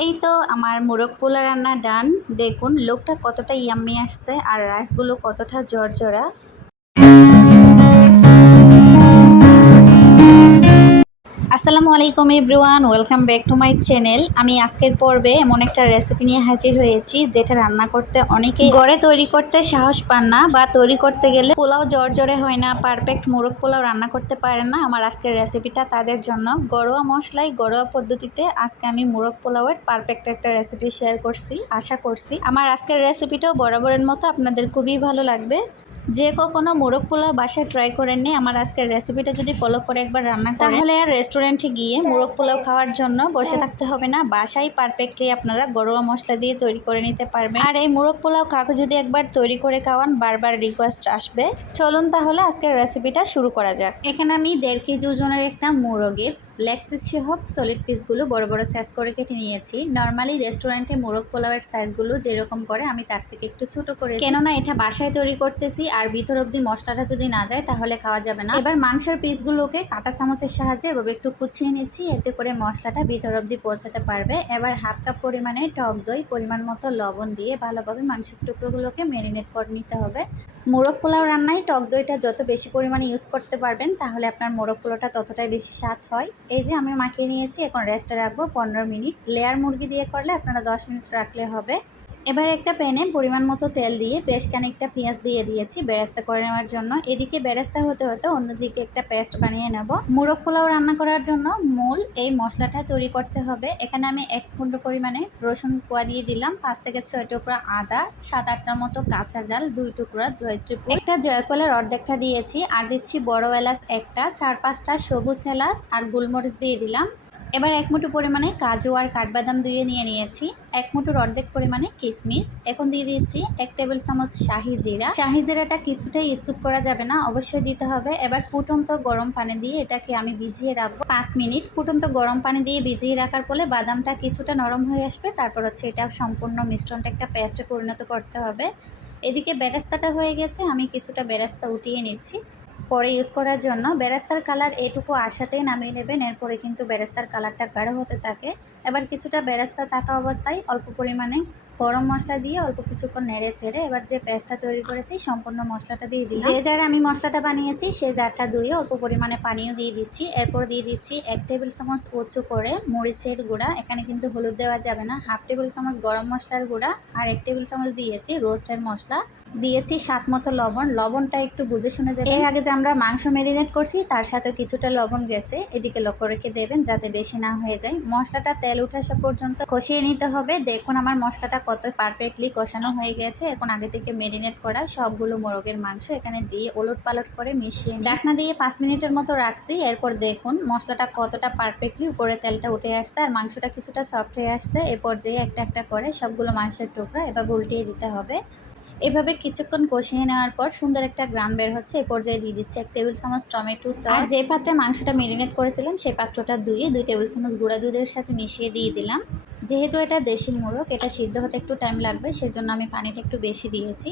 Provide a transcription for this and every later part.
এই তো আমার মোরগ পোলা রান্না ডান। দেখুন, লোকটা কতটা ইয়াম্মি আসছে আর রাইসগুলো কতটা জর্জরা। আসসালামু আলাইকুম everyone, welcome back to my channel. আমি আজকের পর্বে এমন একটা রেসিপি নিয়ে হাজির হয়েছি, যেটা রান্না করতে অনেকেই ঘরে তৈরি করতে সাহস পান না, বা তৈরি করতে গেলে পোলাও জর্জরে হয় না পারফেক্ট মোরগ পোলাও রান্না করতে পারেন না। আমার আজকের রেসিপিটা তাদের জন্য। ঘরোয়া মশলায়, ঘরোয়া পদ্ধতিতে আজকে আমি মোরগ পোলাওয়ের পারফেক্ট একটা রেসিপি শেয়ার করছি, আশা করছি। আমার আজকের রেসিপিটাও বরাবরের মতো আপনাদের খুবই ভালো লাগবে। যে কখনো মোরগ পোলাও বাসায় ট্রাই করেননি আমার আজকের রেসিপিটা যদি ফলো করে একবার রান্না করেন তাহলে আর রেস্টুরেন্টে গিয়ে মোরগ পোলাও খাওয়ার জন্য বসে থাকতে হবে না। বাসায় পারফেক্টলি আপনারা গরুয়া মশলা দিয়ে তৈরি করে নিতে পারবেন। আর এই মোরগ পোলাও কাকু যদি একবার তৈরি করে খাওয়ান, বারবার রিকোয়েস্ট আসবে। চলুন তাহলে আজকের রেসিপিটা শুরু করা যাক। এখানে আমি দেড় কেজি ওজনের একটা মোরগের লেগ পিস সহ সলিড পিসগুলো বড় বড় সাইজ করে কেটে নিয়েছি। নর্মালি রেস্টুরেন্টে মোরগ পোলাওয়ের সাইজগুলো যেরকম করে, আমি তার থেকে একটু ছোট করে কেননা এটা বাসায় তৈরি করতেছি, আর ভিতর অব্দি মশলাটা যদি না যায় তাহলে খাওয়া যাবে না। এবার মাংসের পিসগুলোকে কাঁটা চামচের সাহায্যে এভাবে একটু কুচিয়ে নিচ্ছি, এতে করে মশলাটা ভিতর অব্দি পৌঁছাতে পারবে। এবার হাফ কাপ পরিমাণে টক দই, পরিমাণ মতো লবণ দিয়ে ভালোভাবে মাংসের টুকরোগুলোকে ম্যারিনেট করে নিতে হবে। মোরগ পোলাও রান্নায় টক দইটা যত বেশি পরিমাণে ইউজ করতে পারবেন, তাহলে আপনার মোরগ পোলাওটা ততটাই বেশি স্বাদ হয়। এই যে আমি মাখিয়ে নিয়েছি, এখন রেস্টে রাখব। পনেরো মিনিট। লেয়ার মুরগি দিয়ে করলে আপনারা দশ মিনিট রাখলে হবে। এবার একটা প্যানে পরিমাণ মতো তেল দিয়ে বেশ খানিকটা পেঁয়াজ দিয়ে দিয়েছি বেরেস্তা করে নেওয়ার জন্য। এদিকে বেরেস্তা হতে হতে অন্যদিকে একটা পেস্ট বানিয়ে নেব। মুরগ পোলাও রান্না করার জন্য মূল এই মশলাটা তৈরি করতে হবে। এখানে আমি এক কুণ্ড পরিমাণে রসুন কোয়া দিয়ে দিলাম। পাঁচ থেকে ছয় টুকরা আদা, সাত আটটার মতো কাঁচা জাল, দুই টুকরা জয়ত্রী একটা জয়ফলের অর্ধেকটা দিয়েছি। আর দিচ্ছি বড় এলাচ একটা, চার পাঁচটা সবুজ এলাচ আর গোলমরিচ দিয়ে দিলাম। এবার এক মুঠো পরিমাণে কাজু আর কাঠবাদাম দিয়ে নিয়ে নিয়েছি। এক মুঠোর অর্ধেক পরিমাণে কিশমিশ এখন দিয়ে দিয়েছি এক টেবিল চামচ শাহি জিরা। শাহি জিরাটা কিছুটাই স্কুপ করা যাবে না, অবশ্যই দিতে হবে। এবার ফুটন্ত গরম পানি দিয়ে এটাকে আমি ভিজিয়ে রাখব। পাঁচ মিনিট ফুটন্ত গরম পানি দিয়ে ভিজিয়ে রাখার ফলে বাদামটা কিছুটা নরম হয়ে আসবে। তারপর হচ্ছে এটা সম্পূর্ণ মিশ্রণটা একটা পেস্টে পরিণত করতে হবে। এদিকে বেরাস্তাটা হয়ে গেছে, আমি কিছুটা বেরাস্তা উঠিয়ে নিচ্ছি। পরে ইউজ করার জন্য বেরেস্তার কালার এটুকু আসাতেই নামিয়ে নেবেন। এরপরে কিন্তু বেরেস্তার কালারটা গাঢ় হতে থাকে। এবার কিছুটা বেরেস্তা থাকা অবস্থায় অল্প পরিমাণে গরম মশলা দিয়ে অল্প কিছুক্ষণ নেড়ে চেড়ে এবার যে পেস্টটা তৈরি করেছি সম্পূর্ণ মশলাটা দিয়ে দিলাম। যে জারে আমি মশলাটা বানিয়েছি সে জারটা ধুয়ে অল্প পরিমাণে পানিও দিয়ে দিচ্ছি। এরপর দিয়ে দিচ্ছি এক টেবিল চামচ উঁচু করে মরিচের গুঁড়া। এখানে কিন্তু হলুদ দেওয়া যাবে না। হাফ টেবিল চামচ গরম মশলার গুঁড়া আর এক টেবিল চামচ দিয়েছি রোস্টের মশলা। দিয়েছি স্বাদ মতো লবণ। লবণটা একটু বুঝে শুনে দেবেন। এর আগে যে আমরা মাংস ম্যারিনেট করছি তার সাথে কিছুটা লবণ গেছে। এদিকে লক্ষ্য রেখে দেবেন যাতে বেশি না হয়ে যায়। মশলাটা তেল উঠে আসা পর্যন্ত কষিয়ে নিতে হবে। দেখুন আমার মশলাটা কত পারফেক্টলি কষানো হয়ে গেছে। এখন আগে থেকে মেরিনেট করা সবগুলো মোরগের মাংস এখানে দিয়ে ওলট পালট করে মিশিয়ে ডাকনা দিয়ে পাঁচ মিনিটের মতো রাখছি। এরপর দেখুন মশলাটা কতটা পারফেক্টলি উপরে তেলটা উঠে আসছে আর মাংসটা কিছুটা সফট হয়ে আসছে। এ পর্যায়ে একটা একটা করে সবগুলো মাংসের টুকরা এভাবে উল্টিয়ে দিতে হবে। এভাবে কিছুক্ষণ কষিয়ে নেওয়ার পর সুন্দর একটা গ্রাম বের হচ্ছে। এ পর্যায়ে দিয়ে দিচ্ছে এক টেবিল চামচ টমেটো সস। যে পাত্রে মাংসটা মেরিনেট করেছিলাম সেই পাত্রটা ধুয়ে দুই টেবিল চামচ গুঁড়া দুধের সাথে মিশিয়ে দিয়ে দিলাম। যেহেতু এটা দেশি মোরগ, এটা সিদ্ধ হতে একটু টাইম লাগবে, সেজন্য আমি পানিটা একটু বেশি দিয়েছি।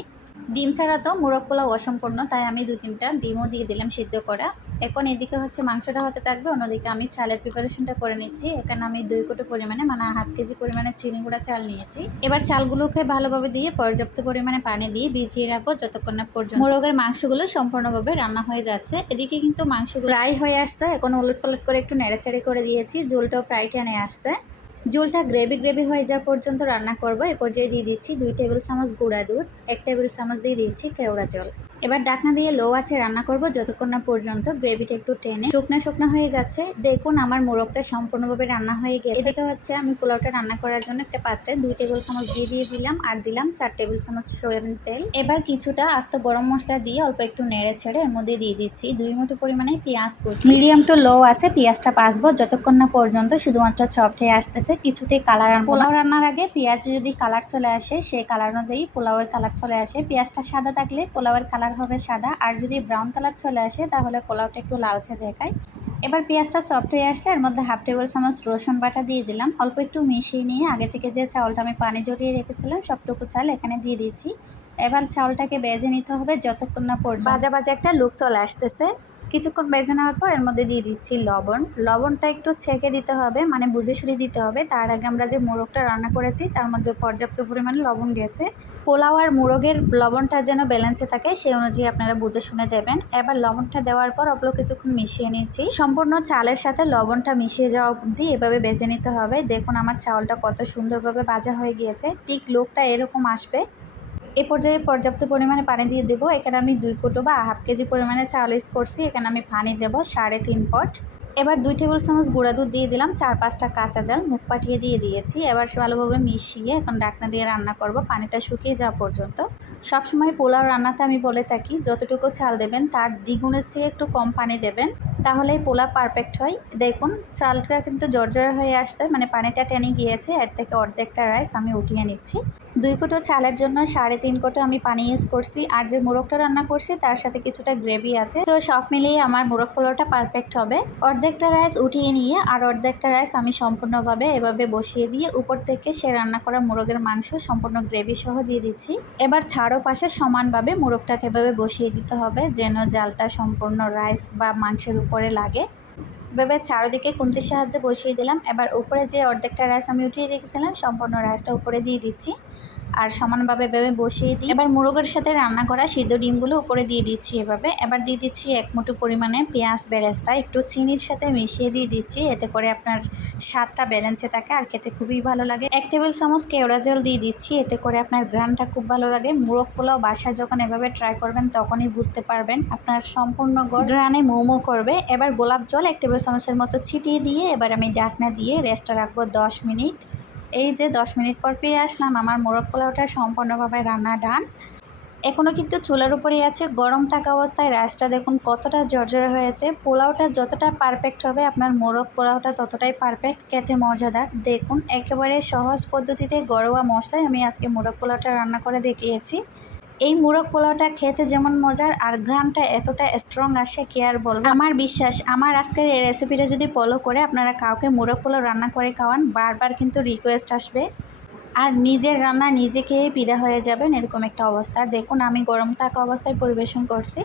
ডিম ছাড়া তো মোরগ পোলাও অসম্পূর্ণ, তাই আমি দু তিনটা ডিমও দিয়ে দিলাম সিদ্ধ করা। এখন এদিকে হচ্ছে মাংসটা হতে থাকবে, অন্যদিকে আমি চালের প্রিপারেশনটা করে নিচ্ছি। এখানে আমি দুই কোটি পরিমাণে মানে হাফ কেজি পরিমাণে চিনি গুঁড়া চাল নিয়েছি। এবার চালগুলোকে ভালোভাবে দিয়ে পর্যাপ্ত পরিমাণে পানি দিয়ে ভিজিয়ে রাখব, যতক্ষণ না পর্যন্ত মোরগের মাংসগুলো সম্পূর্ণভাবে রান্না হয়ে যাচ্ছে। এদিকে কিন্তু মাংসগুলো প্রায় হয়ে আসছে, এখন উলট পালট করে একটু নেড়েচাড়ি করে দিয়েছি, ঝোলটাও প্রায় টেনে আসছে। ঝোলটা গ্রেভি গ্রেভি হয়ে যাওয়া পর্যন্ত রান্না করব। এ পর্যায়ে দিয়ে দিচ্ছি দুই টেবিল চামচ গুঁড়া দুধ, এক টেবিল চামচ দিয়ে দিচ্ছি কেওড়া জল। এবার ডাকনা দিয়ে লো আছে রান্না করব যতক্ষণ না পর্যন্ত গ্রেভিটা একটু টেনে শুকনো শুকনো হয়ে যাচ্ছে। দেখুন, আমার মোরগটা সম্পূর্ণভাবে রান্না হয়ে গেছে। এদিকে হচ্ছে আমি পোলাওটা রান্না করার জন্য একটা পাত্রে দুই টেবিল চামচ ঘি দিয়ে দিলাম আর দিলাম চার টেবিল চামচ সয়াবিন তেল। এবার কিছুটা আস্ত গরম মশলা দিয়ে অল্প একটু নেড়ে ছেড়ে এর মধ্যে দিয়ে দিচ্ছি দুই মুঠো পরিমাণে পেঁয়াজ কুচি। মিডিয়াম টু লো আছে পেঁয়াজটা পাসবো যতক্ষণ না পর্যন্ত শুধুমাত্র চপ হয়ে আসতেছে। কিছুতেই কালার পোলাও রান্নার আগে পেঁয়াজ যদি কালার চলে আসে সেই কালার অনুযায়ী পোলাওয়ের কালার চলে আসে। পেঁয়াজটা সাদা থাকলে পোলাওয়ের কালার হবে সাদা। আর যদি ব্রাউন কালার চলে আসে, তাহলে পোলাওটা একটু লালচে দেখায়। এবার পেঁয়াজটা সফট হয়ে আসলে এর মধ্যে হাফ টেবিল চামচ রসুন বাটা দিয়ে দিলাম। অল্প একটু মিশিয়ে নিয়ে আগে থেকে যে চাউলটা আমি পানি জড়িয়ে রেখেছিলাম, সবটুকু চাল এখানে দিয়ে দিয়েছি। এবার চাউলটাকে বেজে নিতে হবে যতক্ষণ না পর্যন্ত বাজা বাজা একটা লুক চলে আসতেছে। কিছুক্ষণ বেজে নেওয়ার পর এর মধ্যে দিয়ে দিচ্ছি লবণ। লবণটা একটু ছেঁকে দিতে হবে মানে বুঝে সুড়ে দিতে হবে। তার আগে আমরা যে মোরগটা রান্না করেছি, তার মধ্যে পর্যাপ্ত পরিমাণে লবণ গেছে। পোলাও আর মোরগের লবণটা যেন ব্যালেন্সে থাকে, সেই অনুযায়ী আপনারা বুঝে শুনে দেবেন। এবার লবণটা দেওয়ার পর অল্প কিছুক্ষণ মিশিয়ে নিচ্ছি। সম্পূর্ণ চালের সাথে লবণটা মিশিয়ে যাওয়া অবধি এভাবে বেজে নিতে হবে। দেখুন আমার চাউলটা কত সুন্দরভাবে ভাজা হয়ে গিয়েছে। ঠিক লোকটা এরকম আসবে। এ পর্যায়ে পর্যাপ্ত পরিমাণে পানি দিয়ে দেবো। এখানে আমি দুই কোটো বা হাফ কেজি পরিমাণে চাল ইউজ করছি। এখানে আমি পানি দেবো সাড়ে তিন পট। এবার দুই টেবিল চামচ গুঁড়া দুধ দিয়ে দিলাম। চার পাঁচটা কাঁচা জাল মুখ পাঠিয়ে দিয়ে দিয়েছি। এবার ভালোভাবে মিশিয়ে এখন ডাকনা দিয়ে রান্না করব। পানিটা শুকিয়ে যাওয়া পর্যন্ত। সবসময় পোলাও রান্নাতে আমি বলে থাকি, যতটুকু চাল দেবেন তার দ্বিগুণের চেয়ে একটু কম পানি দেবেন। তাহলে পোলা পারফেক্ট হয়। দেখুন, চালটা কিন্তু জর্জরা হয়ে আসছে মানে পানিটা টেনে গিয়েছে। এর থেকে অর্ধেকটা রাইস আমি উঠিয়ে নিচ্ছি। দুই কোটো চালের জন্য সাড়ে তিন কোটো আমি পানি ইউজ করছি। আর যে মোরগটা রান্না করছি, তার সাথে কিছুটা গ্রেভি আছে। তো সব মিলিয়ে আমার মোরগ পোলাওটা পারফেক্ট হবে। অর্ধেকটা রাইস উঠিয়ে নিয়ে আর অর্ধেকটা রাইস আমি সম্পূর্ণভাবে এভাবে বসিয়ে দিয়ে উপর থেকে সে রান্না করা মোরগের মাংস সম্পূর্ণ গ্রেভি সহ দিয়ে দিচ্ছি। এবার ছাড়ো পাশে সমানভাবে মোরগটাকে এভাবে বসিয়ে দিতে হবে, যেন জালটা সম্পূর্ণ রাইস বা মাংসের উপরে লাগে। এভাবে চারোদিকে কুন্তির সাহায্যে বসিয়ে দিলাম। এবার উপরে যে অর্ধেকটা রাইস আমি উঠিয়ে রেখেছিলাম, সম্পূর্ণ রাইসটা উপরে দিয়ে দিচ্ছি। আর সমানভাবে এভাবে বসিয়ে দিই। এবার মুরগের সাথে রান্না করা সিদ্ধ ডিমগুলো উপরে দিয়ে দিচ্ছি এভাবে। এবার দিয়ে দিচ্ছি এক মুঠো পরিমাণে পেঁয়াজ বেরেস্তা। একটু চিনির সাথে মিশিয়ে দিয়ে দিচ্ছি, এতে করে আপনার স্বাদটা ব্যালেন্সে থাকে আর খেতে খুবই ভালো লাগে। এক টেবিল চামচ কেওড়া জল দিয়ে দিচ্ছি, এতে করে আপনার গ্রানটা খুব ভালো লাগে। মুরগ পোলাও বাসায় যখন এভাবে ট্রাই করবেন, তখনই বুঝতে পারবেন আপনার সম্পূর্ণ গ্রানে মোমো করবে। এবার গোলাপ জল এক টেবিল চামচের মতো ছিটিয়ে দিয়ে এবার আমি ডাকনা দিয়ে রেস্টটা রাখব দশ মিনিট। এই যে দশ মিনিট পর পেয়ে আসলাম, আমার মোরগ পোলাওটা সম্পূর্ণভাবে রান্না ডান। এখনও কিন্তু চুলার উপরেই আছে, গরম থাকা অবস্থায় রাইসটা দেখুন কতটা জর্জরে হয়েছে। পোলাওটা যতটা পারফেক্ট হবে, আপনার মোরগ পোলাওটা ততটাই পারফেক্ট খেতে মজাদার। দেখুন, একেবারে সহজ পদ্ধতিতে ঘরোয়া মশলায় আমি আজকে মোরগ পোলাওটা রান্না করে দেখিয়েছি। এই মুরগ পোলাওটা খেতে যেমন মজার আর ঘ্রামটা এতটা স্ট্রং আসে, কি আর বলব? আমার বিশ্বাস, আমার আজকের এই রেসিপিটা যদি ফলো করে আপনারা কাউকে মুরগ পোলাও রান্না করে খাওয়ান, বারবার কিন্তু রিকোয়েস্ট আসবে। আর নিজের রান্না নিজে খেয়ে পিদা হয়ে যাবেন, এরকম একটা অবস্থা। দেখুন, আমি গরম থাকা অবস্থায় পরিবেশন করছি।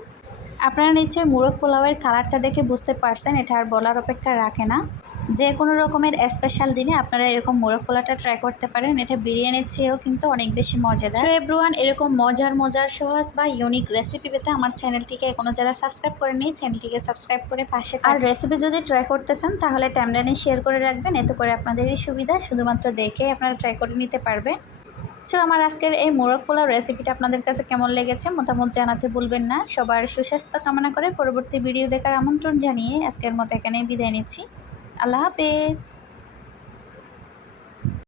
আপনারা নিশ্চয়ই মুরগ পোলাওয়ের কালারটা দেখে বুঝতে পারছেন, এটা আর বলার অপেক্ষা রাখে না। যে কোনো রকমের স্পেশাল দিনে আপনারা এরকম মোরগ পোলাটা ট্রাই করতে পারেন। এটা বিরিয়ানির চেয়েও কিন্তু অনেক বেশি মজাদার। সো এভরিওয়ান এরকম মজার মজার সহজ বা ইউনিক রেসিপি পেতে আমার চ্যানেলটিকে এখনও যারা সাবস্ক্রাইব করেনি চ্যানেলটিকে সাবস্ক্রাইব করে পাশে আর রেসিপি যদি ট্রাই করতে চান তাহলে টাইমলাইনে শেয়ার করে রাখবেন। এতে করে আপনাদেরই সুবিধা শুধুমাত্র দেখে আপনারা ট্রাই করে নিতে পারবেন। সো আমার আজকের এই মোরগ পোলাও রেসিপিটা আপনাদের কাছে কেমন লেগেছে মতামত জানাতে ভুলবেন না। সবার সুস্বাস্থ্য কামনা করে পরবর্তী ভিডিও দেখার আমন্ত্রণ জানিয়ে আজকের মতো এখানেই বিদায় নিচ্ছি। আল্লাহ হাফেজ।